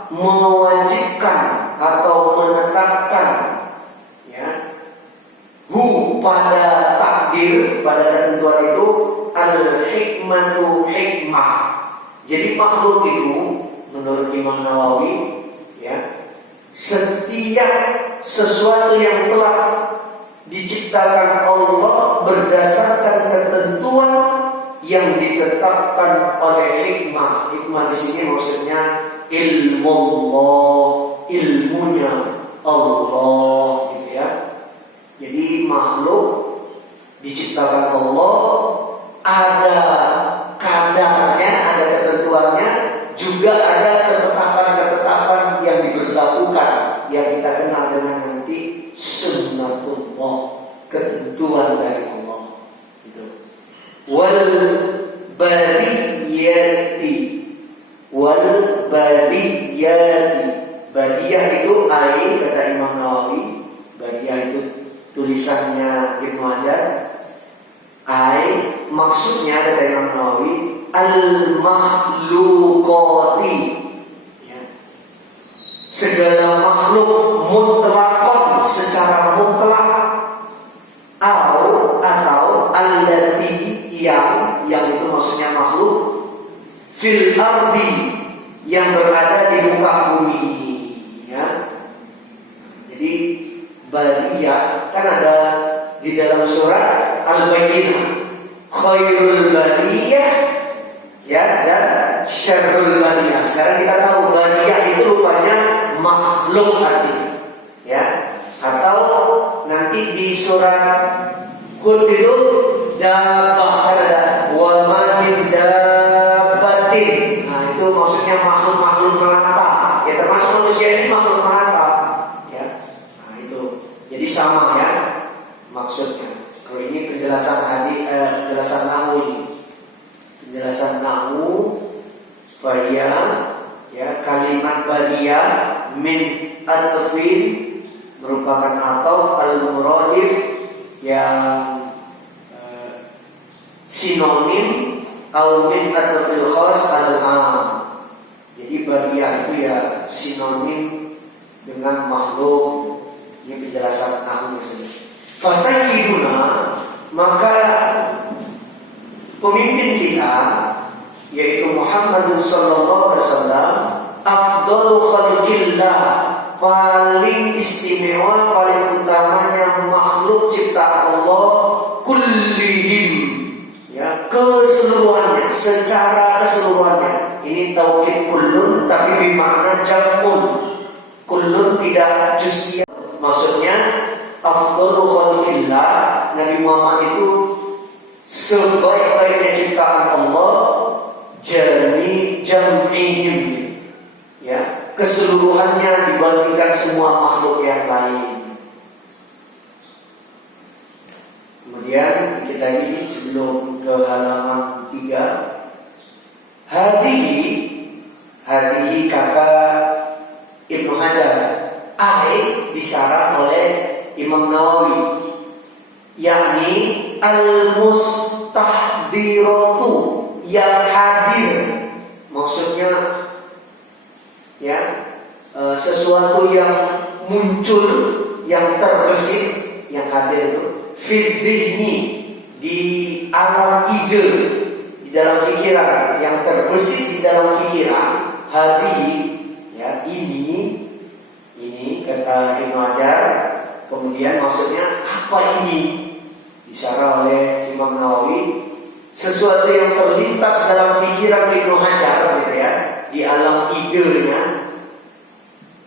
mewajibkan atau menetapkan, ya, hu, pada takdir, pada ketentuan itu, al-hikmatu hikmah. Jadi makhluk itu menurut Imam Nawawi, ya, setiap sesuatu yang telah diciptakan Allah berdasarkan ketentuan yang ditetapkan oleh hikmah. Hikmah di sini maksudnya ilmu Allah, ilmunya Allah, gitu ya. Jadi makhluk diciptakan Allah, ada kadarnya, ada ketentuannya, juga ada ketetapan-ketetapan yang diberlakukan, yang kita kenal dengan nanti sunnatullah, ketentuan dari Allah. Gitu. Wal bariyati, wal bariyati, bariyah itu ain, kata Imam Nawawi. Bariyah itu tulisannya Ibnu Hajar. Ain maksudnya, kata Imam Nawawi, al-makhluqati, ya, segala makhluk mutlakon, secara mutlak, atau allati, yang itu maksudnya makhluk, fil ardi, yang berada di muka bumi ini, ya. Jadi bariyah kan ada di dalam surat Al-Baqarah, khairul bariyah, ya, dan syarrul bariyah. Sekarang kita tahu bariyah itu rupanya makhluk artinya, ya. Atau nanti di surat Hud itu dabbah, ada wa ma min dabbatin. Nah, itu maksudnya makhluk-makhluk melata. Ya, termasuk manusia ini makhluk melata, ya. Nah, itu. Jadi sama, ya, maksudnya. Kalau ini penjelasan penjelasan nahwu ini. Penjelasan nahwu, faya, ya, kalimat bariyah min atfin, merupakan ataf al-muradif yang sinonim au min atau fil khas al-am. Jadi bariyah itu ya sinonim dengan makhluk. Ini penjelasan nahwu sendiri. Fasayyiduna, maka pemimpin kita yaitu Muhammad sallallahu alaihi wasallam afdalu khalqillah, paling istimewa, paling utamanya makhluk ciptaan Allah kullihim, ya, keseluruhannya, secara keseluruhannya. Ini taukid kullun tapi bermakna jamun. Kullun tidak juz'iyah. Maksudnya afdalu khalqillah, Nabi Muhammad itu sebaik-baiknya ciptaan Allah, jam'ihim, ya, keseluruhannya dibandingkan semua makhluk yang lain. Kemudian kita ini sebelum ke halaman 3, hadihi kata Ibnu Hajar, disarang oleh Imam Nawawi, yakni al-mustahdiratu, yang hadir. Maksudnya ya, sesuatu yang muncul, yang terbesit, yang hadir itu fidhni, di alam ide, di dalam pikiran, yang terbesit di dalam pikiran. Ya, ini kata Ibnu Hajar. Kemudian maksudnya apa ini? Disarah oleh Imam Nawawi, sesuatu yang terlintas dalam pikiran Ibnu Hajar, gitu ya, di alam idenya.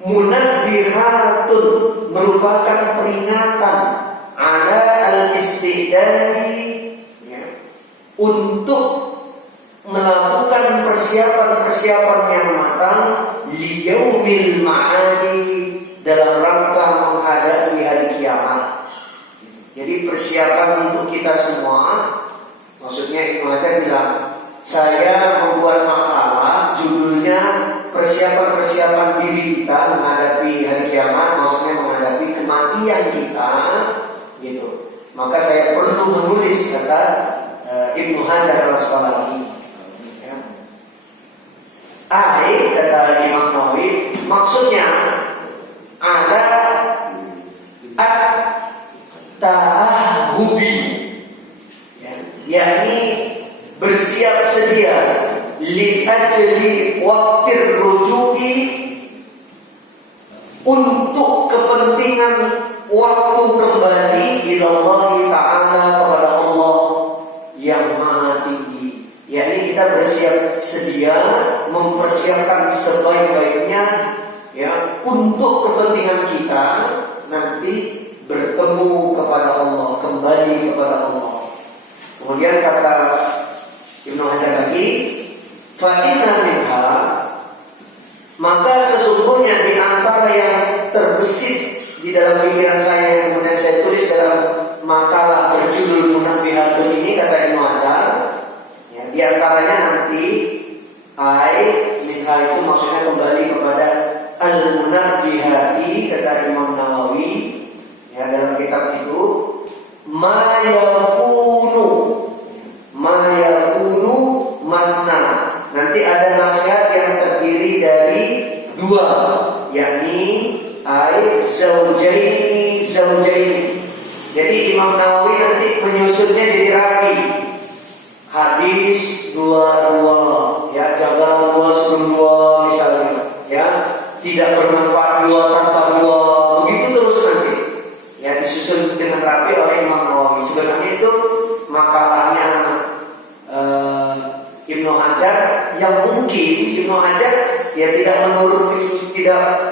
Munabbihatun, merupakan peringatan ala al-istidadi, ya, untuk melakukan persiapan-persiapan yang matang liyaumil ma'adi, dalam rangka menghadapi hari kiamat. Jadi persiapan untuk kita semua. Maksudnya Ibnu Hajar bilang, saya membuat makalah judulnya persiapan-persiapan diri kita menghadapi hari kiamat, maksudnya menghadapi kematian kita, gitu. Maka saya perlu menulis, kata Ibnu Hajar al-Asqalani. Ya. Kata Imam Nawawi, maksudnya ada at-ta'ahubi, ya, yakni bersiap sedia li ajli waqtir ruju'i, untuk kepentingan waktu kembali ila Allah Ta'ala, kepada Allah yang Maha Tinggi. Yakni kita bersiap sedia, mempersiapkan sebaik-baiknya, ya, untuk kepentingan kita nanti bertemu kepada Allah, kembali kepada Allah. Kemudian kata Ibnu Hajar lagi, fa inna minha, maka sesungguhnya di antara yang terbesit di dalam pikiran saya yang kemudian saya tulis dalam makalah berjudul Munabbihatun ini, kata Ibnu Hajar, ya, di antaranya nanti minha itu maksudnya kembali kepada al-munabbihati, kata Imam Nawawi, ya, dalam kitab itu, ma yakunu makna. Nanti ada nasihat yang terdiri dari dua, yakni zaujaini. Jadi Imam Nawawi nanti menyusunnya jadi rapi. Hadis dua, ya, jaga dua sebelum dua misalnya, ya, tidak bermanfaat dua tanpa dua, begitu terus nanti, ya, disusun dengan rapi oleh Imam Nawawi. Sebenarnya itu makalahnya Ibnu Hajar, yang mungkin Ibnu Hajar ya tidak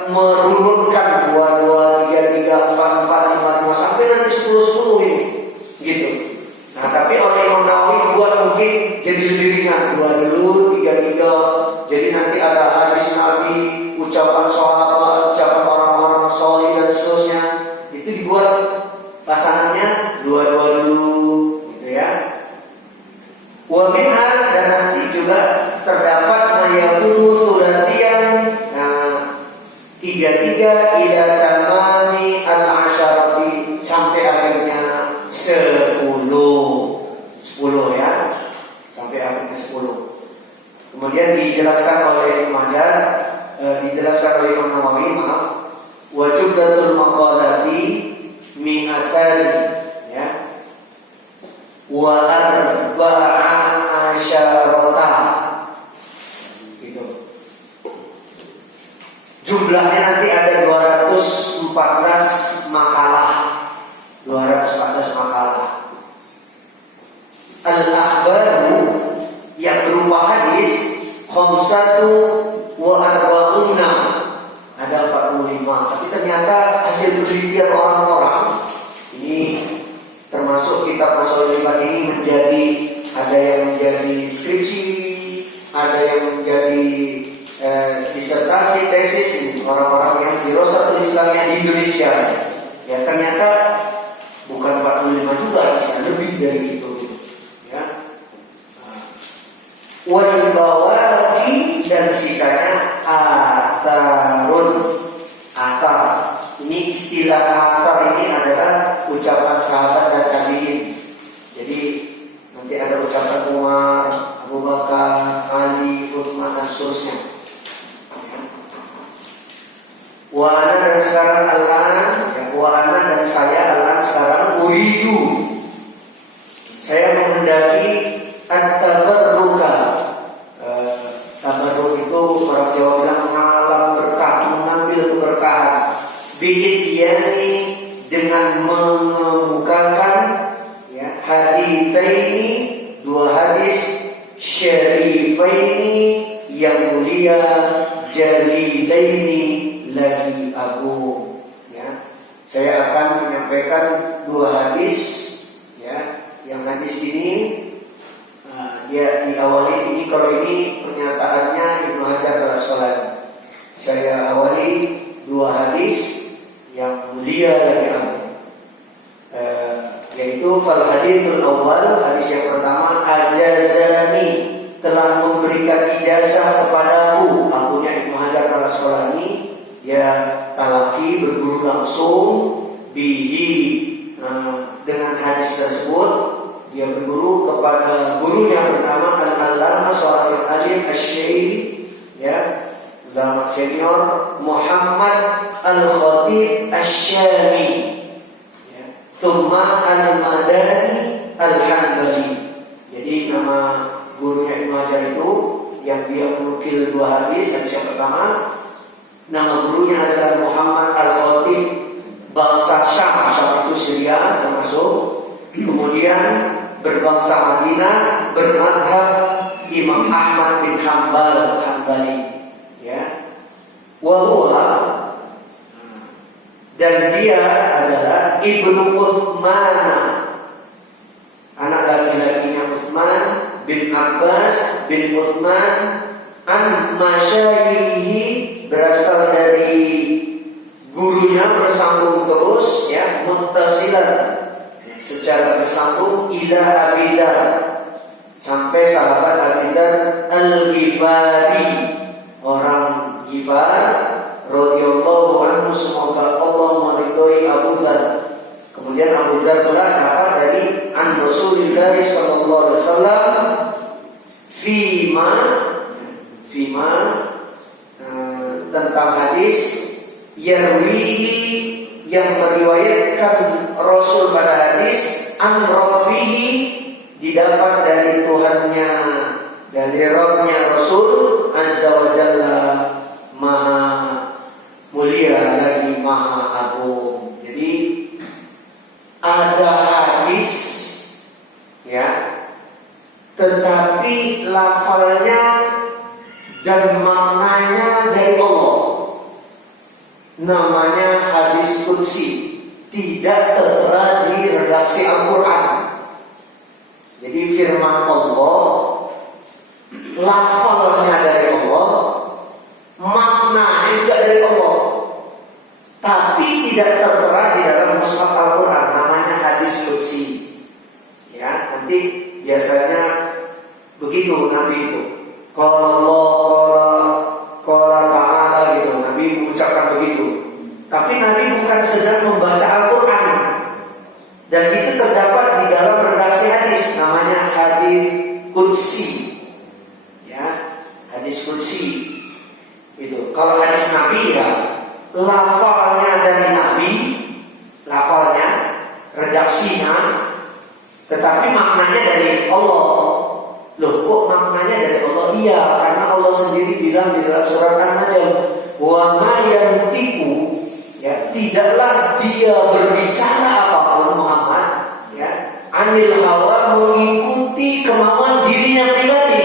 merunutkan 2, 2, 3, 3, 4, 4, 5, 5 sampai nanti 10, 10 ini, gitu. Nah, tapi oleh Imam Nawawi buat mungkin jadi lebih ringan, 2 dulu, 3, 3. Jadi nanti ada hadis Nabi, ucapan sahabat, ucapan orang-orang saleh dan seterusnya. Itu dibuat pasangannya 2, 2 dulu, gitu ya. Wa minha, dan nanti juga terdapat mayakunu suratian, 3 ila tamami al-asharati, sampai akhirnya 10 ya. ayat ke-10. Kemudian dijelaskan oleh Imam Nawawi, wa jumlatul maqalati mi'atan, ya, wa arba'a asyarata, gitu. Jumlahnya nanti ada 214 makalah. 214 makalah. Al-akhbaru yang berupa hadis khamsatu wa arba'una, ada 45. Tapi ternyata hasil penelitian orang-orang ini, termasuk kitab Masalah ini menjadi, ada yang menjadi skripsi, ada yang menjadi disertasi, tesis, orang-orang yang dirasa tulisannya di Indonesia. Ya, ternyata bukan 45 juga, bisa lebih dari itu. Ya. Wal bawaqi, dan sisanya atarun. Atar. Ini istilah atar ini adalah ucapan sahabat dan tabi'in. Jadi nanti ada ucapan Umar, Abu Bakar, Ali, Utsman dan seterusnya. Wa ana, dan sekarang wa ana, dan saya sekarang uridu, saya menghendaki at-tabarruka. Tabarruk itu orang Jawa bilang mengalam berkah, mengambil keberkahan. Bi'ityani, dengan mengemukakan, ya, haditsaini, dua hadis syarifaini yang mulia, jalilaini, lagi agung. Ya, saya akan menyampaikan dua hadis. Ya, yang hadis ini dia diawali ini, kalau ini pernyataannya Ibnu Hajar al-Asqalani. Saya awali dua hadis yang mulia lagi agung, yaitu fal hadithul awal, hadis yang pertama, ajazani, telah memberikan ijazah kepadaku. Akunya Ibnu Hajar al-Asqalani, ya, talaki, berguru langsung bihi, dengan hadis tersebut. Dia berguru kepada gurunya pertama, al-allamah, seorang yang alim, asy-syaikh, ya, ulama senior, Muhammad al-Khatib asy-Syami, ya, thumma al-Madani al-Hanbali. Jadi nama gurunya Ibnu Hajar itu, yang dia menukil dua hadis. Hadis yang pertama, nama gurunya adalah Muhammad al-Khatib, bangsa Syam, saat itu Syria termasuk. Kemudian berbangsa Madinah, bermadhab Imam Ahmad bin Hambali, ya. Wahuwa, dan dia adalah Ibnu Utsman, anak laki-lakinya Utsman bin Abbas bin Utsman, an masyayikhi, berasal dari gurunya, bersambung terus, ya, muttasilan, secara bersambung, ila Abidar, sampai sahabat Abidar al-Ghifari, orang Ghifar radhiyallahu anhu, semoga Allah meridhoi Abu Dzar. Kemudian Abu Dzar pula dapat dari an Rasulullah sallallahu alaihi wasallam fima tentang hadis yarwihi, yang meriwayatkan Rasul pada hadis, an rabbihi, didapat dari Tuhannya, dari Rabbnya Rasul azza wa jalla, maha mulia lagi maha agung. Jadi ada hadis, ya, tetapi lafalnya dan maknanya dari Allah. Namanya hadis qudsi, tidak tertera di redaksi Al-Quran. Jadi firman Allah, lafalnya dari Allah, maknanya juga dari Allah, tapi tidak tertera di dalam mushaf Al-Quran. Namanya hadis qudsi. Ya, nanti biasanya begitu Nabi itu. Qala ta'ala gitu, Nabi mengucapkan begitu. Tapi Nabi bukan sedang membaca Al-Quran. Dan itu terdapat di dalam redaksi hadis, namanya hadis qudsi. diskusi. Itu kalau hadis Nabi ya lafalnya dari Nabi, lafalnya, redaksinya, tetapi maknanya dari Allah. Loh, kok maknanya dari Allah? Iya, karena Allah sendiri bilang di dalam surat An-Najm, wa ma yantiqu, ya, tidaklah dia berbicara apapun Muhammad, ya, anil hawa, mengikuti kemauan dirinya pribadi.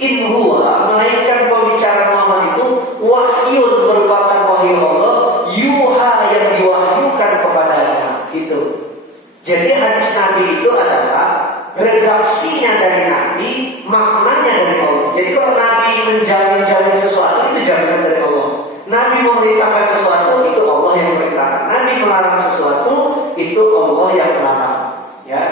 In huwa, melainkan pembicaraan Muhammad itu wahyun, merupakan wahyu Allah, yuha, yang diwahyukan kepadanya. Itu. Jadi hadis Nabi itu adalah redaksinya dari Nabi, maknanya dari Allah. Jadi kalau Nabi menjamin sesuatu, itu jaminan dari Allah. Nabi memerintahkan sesuatu, itu Allah yang memerintahkan. Nabi melarang sesuatu, itu Allah yang melarang. Ya,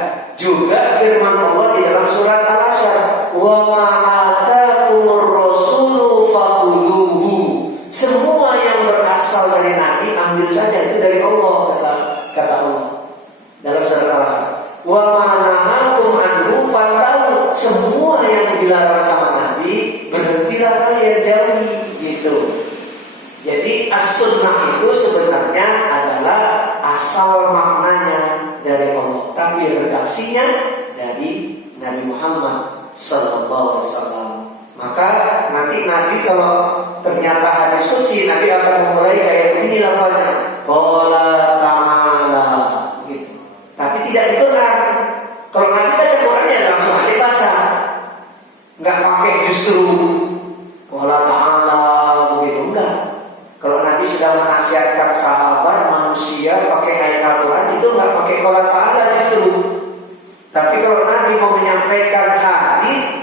juga firman Allah di dalam surat Al-Asyr, wa ma'atakumur rasulu fakhudhuhu. Semua yang berasal dari Nabi, ambil saja, itu dari Allah, kata Allah dalam surat Al-Asyr. Wa ma'nahakum anhu fantahu. Semua yang dilarang sama Nabi, berhentilah kalian jauhi, gitu. Jadi as-sunnah itu sebenarnya adalah asal maknanya dari Allah, tapi redaksinya dari Nabi Muhammad sallallahu alaihi wasallam. Maka nanti Nabi kalau ternyata hadis qudsi, Nabi akan memulai kayak begini lafaznya, qala ta'ala, gitu. Tapi tidak di Quran. Kalau Nabi baca Quran ya langsung aja baca, nggak pakai justru qala ta'ala begitu, enggak. Kalau Nabi sedang menasihatkan sahabat manusia pakai ayat Al-Quran, itu nggak pakai qala ta'ala justru. Tapi kalau Nabi mau menyampaikan hadis,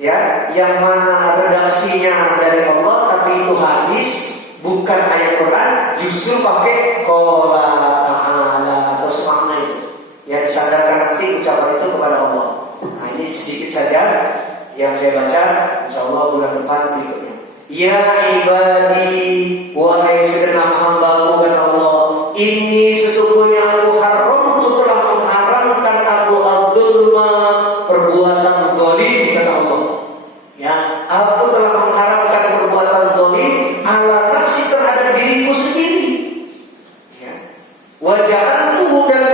ya, yang mana redaksinya dari Allah, tapi itu hadis, bukan ayat Quran, justru pakai qala ta'ala atau semakna itu. Ya, disandarkan nanti ucapan itu kepada Allah. Nah, ini sedikit saja yang saya baca. Insyaallah bulan depan berikutnya. Ya ibadi, wahai segenap hamba-Mu, kata Allah, ini sesungguhnya aku telah mengharamkan aku al-dzulma, perbuatan zalim, kata Allah. Ya, aku telah mengharamkan perbuatan zalim ala nafsi, terhadap diriku sendiri. Ya. Wa ja'altuhu, dan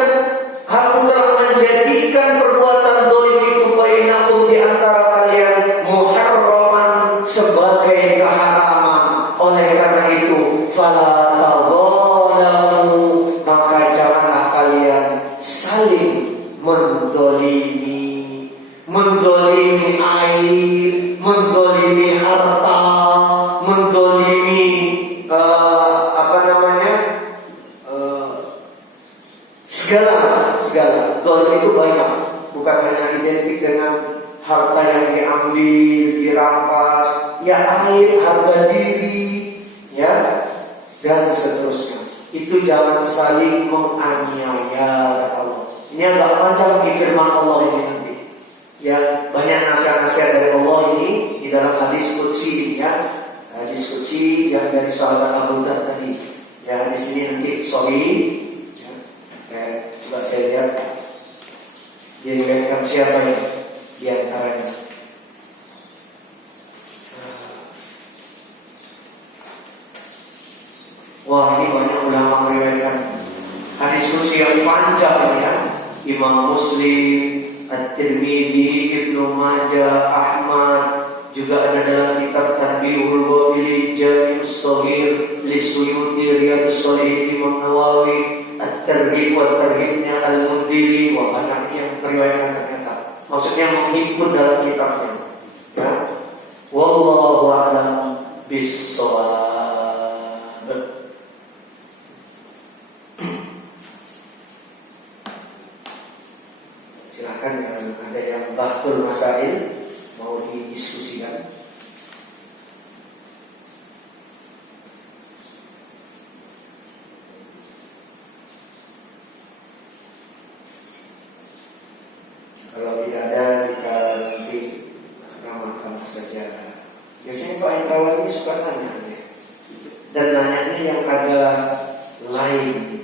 aku telah menjadikan perbuatan zalim itu bainakum, di antara kalian, muharraman, sebagai keharaman. Oleh karena itu, fala tadzalamu, maka janganlah kalian saling menzalimi. Menzalimi air, menzalimi harta, menzalimi segala. Zalim itu banyak, bukan hanya identik dengan harta yang diambil, dirampas, ya, air, harga diri, ya, dan seterusnya. Itu jangan saling menganiaya, kata Allah. Ini agak panjang di firman Allah ini nanti. Ya, banyak nasihat-nasihat dari Allah ini di dalam hadis qudsi, ya. Hadis qudsi yang dari sahabat Abu Dzar tadi. Ya, di sini nanti sahih. Ya, coba saya lihat diriwayatkan siapa ya di antaranya. Wah, ini banyak ulama meriwayatkan hadis qudsi yang panjang, ya. Imam Muslim, At-Tirmidzi, Ibnu Majah, Ahmad, juga ada dalam kitab Tanbihul Ghafilin, Jami'us Shaghir, Lisuyuti, Riyadhus Shalihin, Imam Nawawi, At-Targhib wa Tarhibnya Al-Mundhiri. Wah, banyak yang meriwayatkan ternyata. Maksudnya menghimpun dalam kitabnya. Ya. Wallahu a'lam bis-shawab. Silakan kalau ada yang bahtul masail mau didiskusikan. Kalau tidak ada, kita nanti ramalkan saja. Biasanya Pak Indrawan ini suka nanya, dan nanyanya yang agak lain.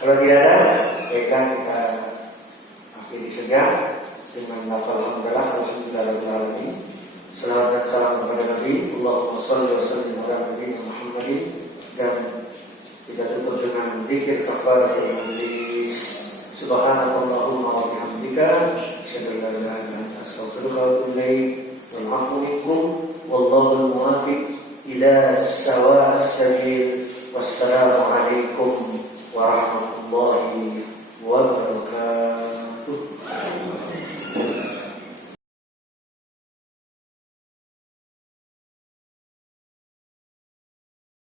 Kalau tidak ada, baiklah kita akhiri saja. dengan lafal hamdalah alhamdulillah alamin. Salawat dan salam kepada Nabi. Allahumma shalli wa sallim ala Nabi Muhammadin. Dan kita tutup dengan zikir kafaratul majlis. Subhanallahumma wa bihamdika asyhadu an la ilaha illa anta astaghfiruka wa atubu ilaik. Wal 'afwu minkum wallahu muwaffiq ila sawa'is sabil. Wassalamu alaikum